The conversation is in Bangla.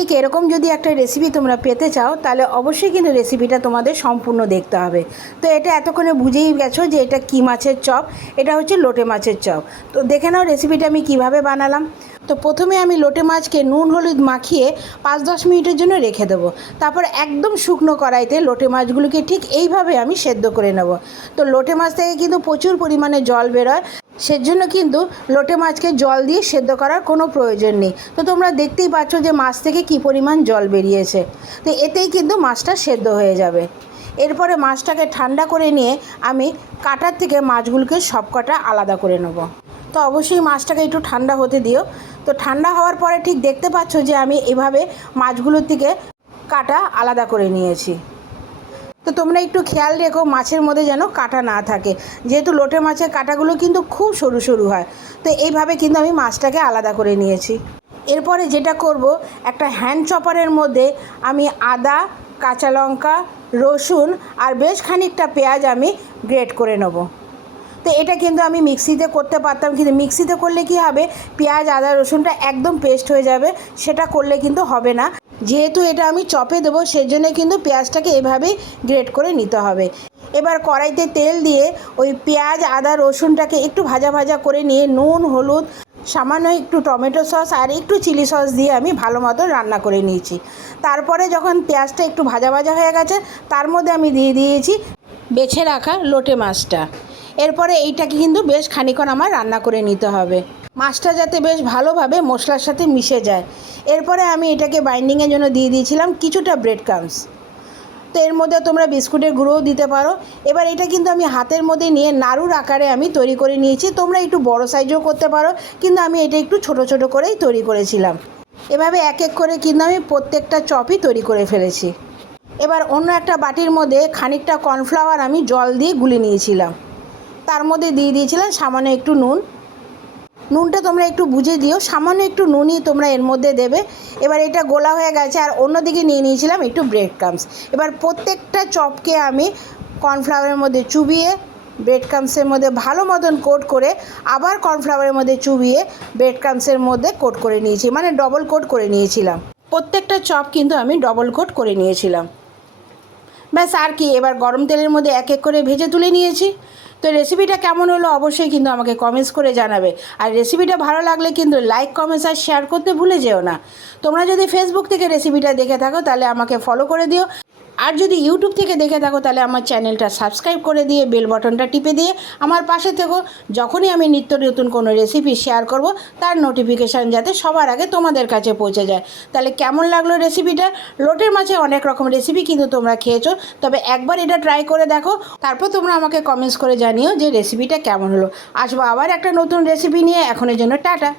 ঠিক এরকম যদি একটা রেসিপি তোমরা পেতে চাও তাহলে অবশ্যই কিন্তু রেসিপিটা তোমাদের সম্পূর্ণ দেখতে হবে। তো এটা এতক্ষণে বুঝেই গেছো যে এটা কী মাছের চপ। এটা হচ্ছে লোটে মাছের চপ। তো দেখে নাও রেসিপিটা আমি কিভাবে বানালাম। তো প্রথমে আমি লোটে মাছকে নুন হলুদ মাখিয়ে 5-10 মিনিটের জন্য রেখে দেবো। তারপর একদম শুকনো কড়াইতে লোটে মাছগুলোকে ঠিক এইভাবে আমি সেদ্ধ করে নেব। তো লোটে মাছ থেকে কিন্তু প্রচুর পরিমাণে জল বেরোয়, সেজন্য কিন্তু লোটে মাছকে জল দিয়ে সেদ্ধ করার কোনো প্রয়োজন নেই। তো তোমরা দেখতেই পাচ্ছ যে মাছ থেকে কী পরিমাণ জল বেরিয়েছে। তো এতেই কিন্তু মাছটা সেদ্ধ হয়ে যাবে। এরপরে মাছটাকে ঠান্ডা করে নিয়ে আমি কাটার থেকে মাছগুলোকে সব কটা আলাদা করে নেব। তো অবশ্যই মাছটাকে একটু ঠান্ডা হতে দিও। তো ঠান্ডা হওয়ার পরে ঠিক দেখতে পাচ্ছ যে আমি এভাবে মাছগুলোর থেকে কাটা আলাদা করে নিয়েছি। তো তোমরা একটু খেয়াল রেখো মাছের মধ্যে যেন কাটা না থাকে, যেহেতু লোটে মাছের কাটাগুলো কিন্তু খুব সরু সরু হয়। তো এইভাবে কিন্তু আমি মাছটাকে আলাদা করে নিয়েছি। এরপরে যেটা করব, একটা হ্যান্ড চপারের মধ্যে আমি আদা, কাঁচা লঙ্কা, রসুন আর বেশ খানিকটা পেঁয়াজ আমি গ্রেট করে নেব। তো এটা কিন্তু আমি মিক্সিতে করতে পারতাম, কিন্তু মিক্সিতে করলে কি হবে, পেঁয়াজ আদা রসুনটা একদম পেস্ট হয়ে যাবে। সেটা করলে কিন্তু হবে না। যেহেতু এটা আমি চপে দেবো সেজন্য কিন্তু পেঁয়াজটাকে এভাবেই গ্রেট করে নিতে হবে। এবার কড়াইতে তেল দিয়ে ওই পেঁয়াজ আদা রসুনটাকে একটু ভাজা ভাজা করে নিয়ে নুন হলুদ সামান্য একটু টমেটো সস আর একটু চিলি সস দিয়ে আমি ভালো মতো রান্না করে নিয়েছি। তারপরে যখন পেঁয়াজটা একটু ভাজা ভাজা হয়ে গেছে তার মধ্যে আমি দিয়ে দিয়েছি বেছে রাখা লোটে মাছটা। এরপরে এইটাকে কিন্তু বেশ খানিকক্ষণ আমার রান্না করে নিতে হবে, মাছটা যাতে বেশ ভালোভাবে মশলার সাথে মিশে যায়। এরপরে আমি এটাকে বাইন্ডিংয়ের জন্য দিয়ে দিয়েছিলাম কিছুটা ব্রেড ক্রাম্বস। তো এর মধ্যে তোমরা বিস্কুটের গুঁড়োও দিতে পারো। এবার এটা কিন্তু আমি হাতের মধ্যে নিয়ে নাড়ুর আকারে আমি তৈরি করে নিয়েছি। তোমরা একটু বড় সাইজও করতে পারো, কিন্তু আমি এটা একটু ছোট ছোট করেই তৈরি করেছিলাম। এভাবে এক এক করে কিন্তু আমি প্রত্যেকটা চপই তৈরি করে ফেলেছি। এবার অন্য একটা বাটির মধ্যে খানিকটা কর্নফ্লাওয়ার আমি জল দিয়ে গুলে নিয়েছিলাম। তার মধ্যে দিয়ে দিয়েছিলাম সামান্য একটু নুন। নুনটা তোমরা একটু বুঝে দিও, সামান্য একটু নুনই তোমরা এর মধ্যে দেবে। এবার এটা গোলা হয়ে গেছে আর অন্যদিকে নিয়ে নিয়েছিলাম একটু ব্রেড ক্রাম্বস। এবার প্রত্যেকটা চপকে আমি কর্নফ্লাওয়ারের মধ্যে চুবিয়ে ব্রেড ক্রাম্বসের মধ্যে ভালো মতন কোট করে আবার কর্নফ্লাওয়ারের মধ্যে চুবিয়ে ব্রেড ক্রাম্বসের মধ্যে কোট করে নিয়েছি, মানে ডবল কোট করে নিয়েছিলাম। প্রত্যেকটা চপ কিন্তু আমি ডবল কোট করে নিয়েছিলাম। ব্যাস আর কি, এবার গরম তেলের মধ্যে এক এক করে ভেজে তুলে নিয়েছি। তো রেসিপিটা কেমন হলো অবশ্যই কিন্তু আমাকে কমেন্টস করে জানাবে। আর রেসিপিটা ভালো লাগলে কিন্তু লাইক কমেন্টস আর শেয়ার করতে ভুলে যেও না। তোমরা যদি ফেসবুক থেকে রেসিপিটা দেখে থাকো তাহলে আমাকে ফলো করে দিও, আর যদি ইউটিউব থেকে দেখে থাকো তাহলে আমার চ্যানেলটা সাবস্ক্রাইব করে দিয়ে বেল বাটনটা টিপে দিয়ে আমার পাশে থেকো। যখনই আমি নিত্য নতুন কোনো রেসিপি শেয়ার করব তার নোটিফিকেশান যাতে সবার আগে তোমাদের কাছে পৌঁছে যায়। তাহলে কেমন লাগলো রেসিপিটা? লোটের মাছে অনেক রকম রেসিপি কিন্তু তোমরা খেয়েছো, তবে একবার এটা ট্রাই করে দেখো, তারপর তোমরা আমাকে কমেন্টস করে জানিও যে রেসিপিটা কেমন হলো। আসবো আবার একটা নতুন রেসিপি নিয়ে, এখনের জন্য টাটা।